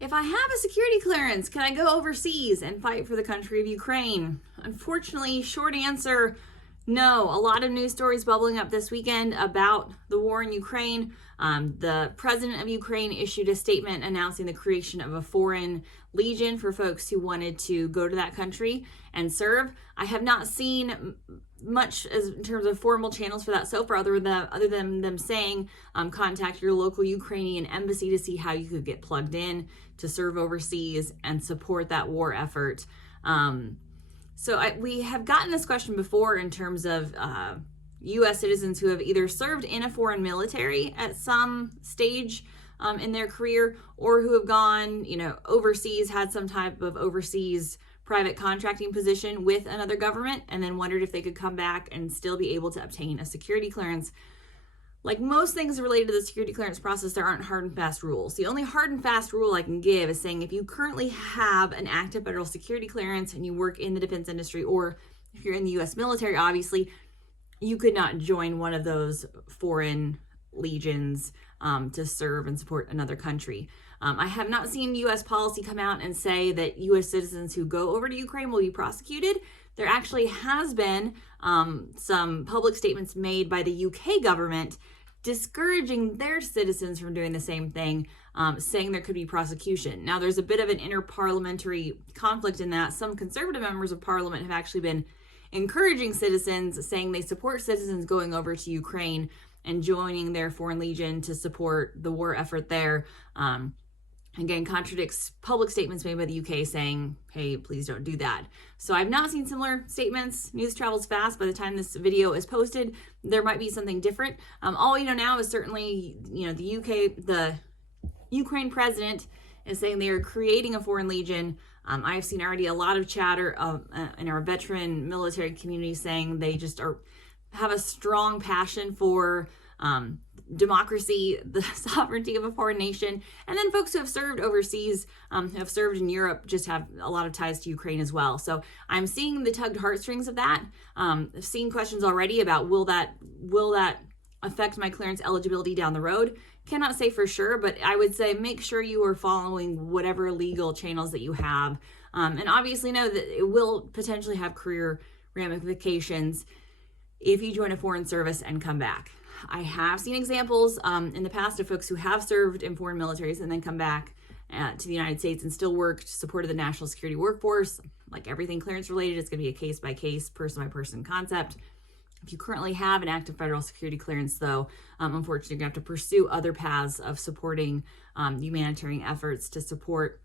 If I have a security clearance, can I go overseas and fight for the country of Ukraine? Unfortunately, short answer, no. A lot of news stories bubbling up this weekend about the war in Ukraine. The president of Ukraine issued a statement announcing the creation of a foreign legion for folks who wanted to go to that country and serve. I have not seen much in terms of formal channels for that so far, other than them saying contact your local Ukrainian embassy to see how you could get plugged in to serve overseas and support that war effort. We have gotten this question before in terms of U.S. citizens who have either served in a foreign military at some stage in their career, or who have gone, overseas, had some type of overseas private contracting position with another government, and then wondered if they could come back and still be able to obtain a security clearance. Like most things related to the security clearance process, there aren't hard and fast rules. The only hard and fast rule I can give is saying if you currently have an active federal security clearance and you work in the defense industry, or if you're in the U.S. military, obviously, you could not join one of those foreign legions to serve and support another country. I have not seen U.S. policy come out and say that U.S. citizens who go over to Ukraine will be prosecuted. There actually has been some public statements made by the UK government discouraging their citizens from doing the same thing, saying there could be prosecution. Now, there's a bit of an interparliamentary conflict in that. Some conservative members of parliament have actually been encouraging citizens, saying they support citizens going over to Ukraine and joining their foreign legion to support the war effort there. Again, contradicts public statements made by the UK saying, hey, please don't do that. So I've not seen similar statements. News travels fast. By the time this video is posted, there might be something different. All we know now is certainly, the Ukraine president is saying they are creating a foreign legion. I've seen already a lot of chatter in our veteran military community saying they just have a strong passion for democracy, the sovereignty of a foreign nation. And then folks who have served overseas, have served in Europe, just have a lot of ties to Ukraine as well. So I'm seeing the tugged heartstrings of that. I've seen questions already about will that affect my clearance eligibility down the road? Cannot say for sure, but I would say make sure you are following whatever legal channels that you have. And obviously know that it will potentially have career ramifications if you join a foreign service and come back. I have seen examples in the past of folks who have served in foreign militaries and then come back to the United States and still worked, supported the national security workforce. Like everything clearance related, it's going to be a case-by-case, person-by-person concept. If you currently have an active federal security clearance, though, unfortunately, you're going to have to pursue other paths of supporting humanitarian efforts to support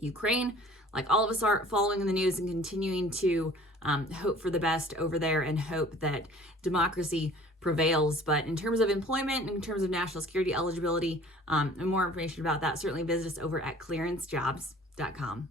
Ukraine. Like all of us are following the news and continuing to hope for the best over there and hope that democracy prevails. But in terms of employment, in terms of national security eligibility, and more information about that, certainly visit us over at clearancejobs.com.